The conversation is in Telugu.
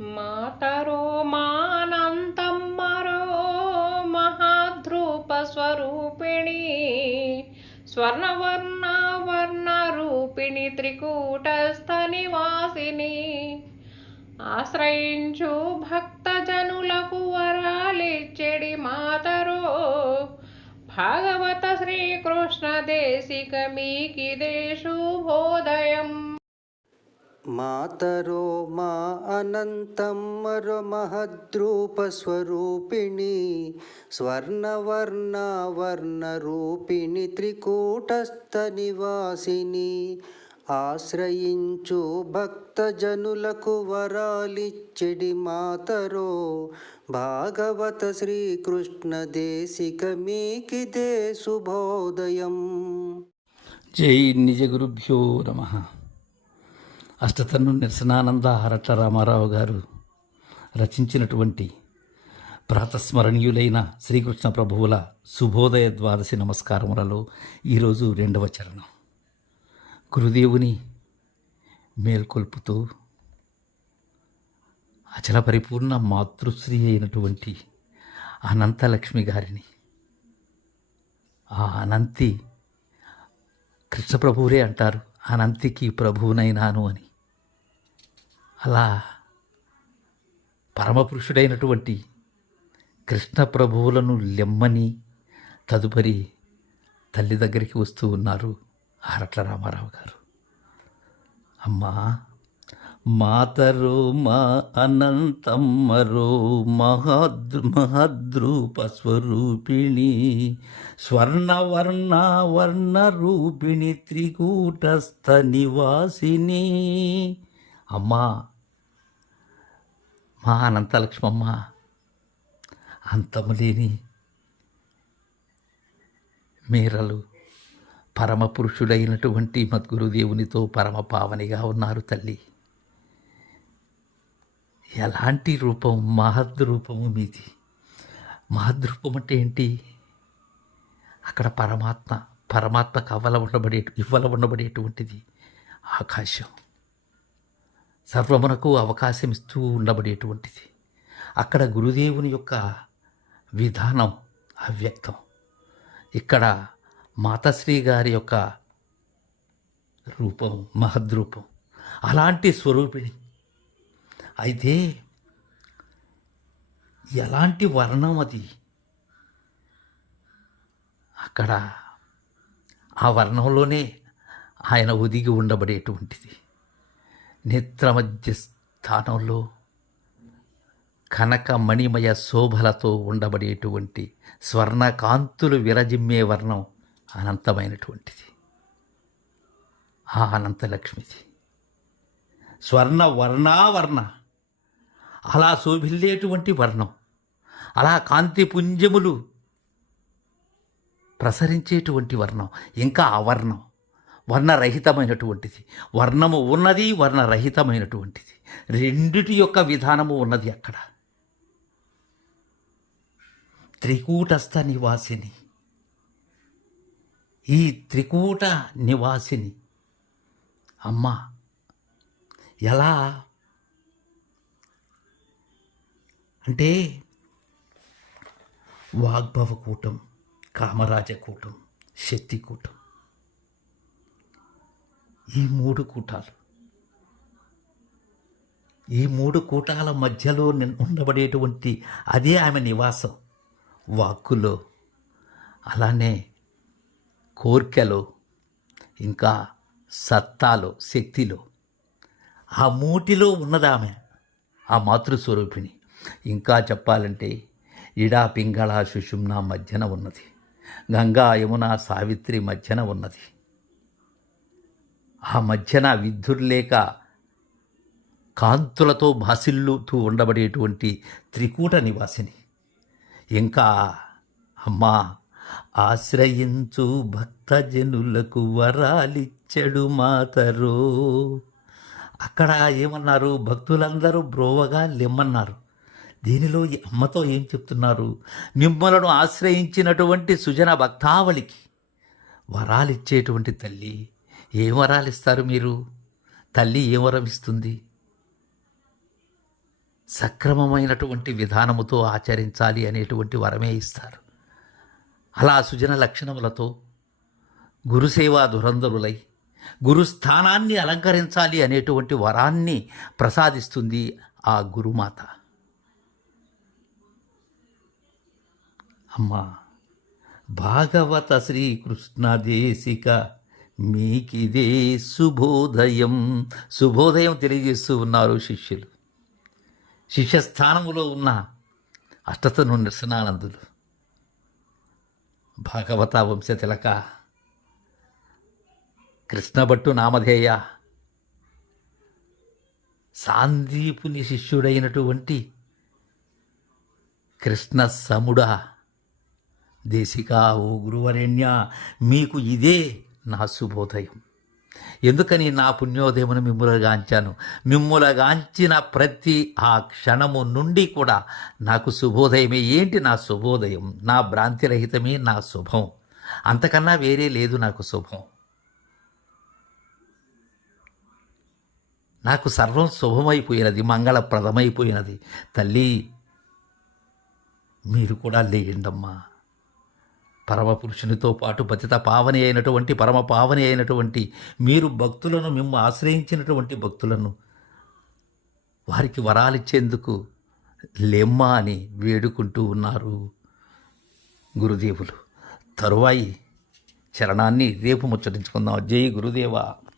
మాతరో మానంతమ్మరో మహాద్రూప స్వరూపిణి. స్వర్ణవర్ణ వర్ణ రూపిణి త్రికూటస్థ నివాసిని. ఆశ్రయించు భక్తజనులకు వరాలిచ్చెడి మాతరో. భాగవత శ్రీకృష్ణ దేశిక మీకిదే శుభోదయం మాతరో మా అనంతం మరో మహద్రూపస్వరూపిణి స్వర్ణవర్ణ వర్ణరూపిణి త్రికూటస్థ నివాసిని. ఆశ్రయించు భక్తజనులకు వరాలిచ్చెడి మాతరో భాగవత శ్రీకృష్ణ దేశిక మీకిదే శుభోదయం. జై నిజ గురుభ్యో నమ. అష్టతను నిరసనానంద హరట రామారావు గారు రచించినటువంటి ప్రాతస్మరణీయులైన శ్రీకృష్ణ ప్రభువుల శుభోదయ ద్వాదశి నమస్కారములలో ఈరోజు రెండవ చరణం. గురుదేవుని మేల్కొల్పుతూ అచల పరిపూర్ణ మాతృశ్రీ అయినటువంటి అనంతలక్ష్మి గారిని ఆ అనంతి కృష్ణప్రభువులే అంటారు. అనంతికి ప్రభువునైనాను అని. అలా పరమపురుషుడైనటువంటి కృష్ణ ప్రభువులను లెమ్మని తదుపరి తల్లి దగ్గరికి వస్తూ ఉన్నారు ఆరట్ల రామారావు గారు. అమ్మా మాతరో మా అనంతమ్మరో మహాద్రు మహద్రూప స్వరూపిణి స్వర్ణవర్ణ వర్ణ రూపిణి త్రికూటస్థ నివాసిని. అమ్మా మా అనంతలక్ష్మమ్మ అంతము లేని మీరలు పరమపురుషుడైనటువంటి మద్గురుదేవునితో పరమ పావనిగా ఉన్నారు తల్లి. ఎలాంటి రూపం మహద్రూపము మీది. మహద్ రూపం అంటే ఏంటి? అక్కడ పరమాత్మ పరమాత్మ కవ్వల ఉండబడే ఇవ్వల ఉండబడేటువంటిది ఆకాశం. సర్వమునకు అవకాశం ఇస్తూ ఉండబడేటువంటిది. అక్కడ గురుదేవుని యొక్క విధానం అవ్యక్తం. ఇక్కడ మాతశ్రీ గారి యొక్క రూపం మహద్రూపం అలాంటి స్వరూపిణి. అయితే ఎలాంటి వర్ణం అది? అక్కడ ఆ వర్ణంలోనే ఆయన ఒదిగి ఉండబడేటువంటిది. నేత్రమధ్య స్థానంలో కనక మణిమయ శోభలతో ఉండబడేటువంటి స్వర్ణకాంతులు విరజిమ్మే వర్ణం అనంతమైనటువంటిది. ఆ అనంతలక్ష్మిది. స్వర్ణ వర్ణావర్ణ అలా శోభిల్లేటువంటి వర్ణం. అలా కాంతి పుంజములు ప్రసరించేటువంటి వర్ణం. ఇంకా అవర్ణం వర్ణరహితమైనటువంటిది. వర్ణము ఉన్నది వర్ణరహితమైనటువంటిది. రెండిటి యొక్క విధానము ఉన్నది అక్కడ. త్రికూటస్థ నివాసిని. ఈ త్రికూట నివాసిని. అమ్మ ఎలా? అంటే వాగ్భవ కూటం కామరాజ్య కూటం శక్తి కూటం ఈ మూడు కూటాలు. ఈ మూడు కూటాల మధ్యలో నిన్- ఉండబడేటువంటి అదే ఆమె నివాసం. వాక్కులో అలానే కోర్కెలో ఇంకా సత్తాలో శక్తిలో. ఆ మూటిలో ఉన్నది ఆమె ఆ మాతృస్వరూపిణి. ఇంకా చెప్పాలంటే ఇడా పింగళ సుషుమ్న మధ్యన ఉన్నది. గంగా యమున సావిత్రి మధ్యన ఉన్నది. ఆ మధ్యన విద్యుర్లేక కాంతులతో భాసిల్లుతూ ఉండబడేటువంటి త్రికూట నివాసిని. ఇంకా అమ్మా ఆశ్రయించు భక్తజనులకు వరాలిచ్చడు మాతరో. అక్కడ ఏమన్నారు? భక్తులందరూ బ్రోవగా లెమ్మన్నారు. దీనిలో ఈ అమ్మతో ఏం చెప్తున్నారు? మిమ్మలను ఆశ్రయించినటువంటి సుజన భక్తావళికి వరాలిచ్చేటువంటి తల్లి ఏం వరాలు ఇస్తారు మీరు? తల్లి ఏం వరం ఇస్తుంది? సక్రమమైనటువంటి విధానముతో ఆచరించాలి అనేటువంటి వరమే ఇస్తారు. అలా సుజన లక్షణములతో గురుసేవా దురంధరులై గురుస్థానాన్ని అలంకరించాలి అనేటువంటి వరాన్ని ప్రసాదిస్తుంది ఆ గురుమాత. అమ్మా భాగవత శ్రీకృష్ణ దేశిక మీకిదే శుభోదయం. శుభోదయం తెలియజేస్తూ ఉన్నారు శిష్యులు. శిష్యస్థానములో ఉన్న అష్టతను నిరసనానందులు. భాగవత వంశ తిలక కృష్ణభట్టు నామధేయ సాందీపుని శిష్యుడైనటువంటి కృష్ణ సముడ దేశికా ఓ గురువరేణ్య మీకు ఇదే నా శుభోదయం. ఎందుకని నా పుణ్యోదయమును మిమ్ములగాంచాను? మిమ్ములగాంచిన ప్రతి ఆ క్షణము నుండి కూడా నాకు శుభోదయమే. ఏంటి నా శుభోదయం? నా భ్రాంతిరహితమే నా శుభం. అంతకన్నా వేరే లేదు నాకు శుభం. నాకు సర్వం శుభమైపోయినది మంగళప్రదమైపోయినది. తల్లి మీరు కూడా లేయండమ్మా పరమ పురుషునితో పాటు పతిత పావని అయినటువంటి పరమ పావని అయినటువంటి మీరు భక్తులను మిమ్ము ఆశ్రయించినటువంటి భక్తులను వారికి వరాలిచ్చేందుకు లెమ్మా అని వేడుకుంటూ ఉన్నారు గురుదేవులు. తరువాయి చరణాన్ని రేపు ముచ్చటించుకుందాం. జై గురుదేవా.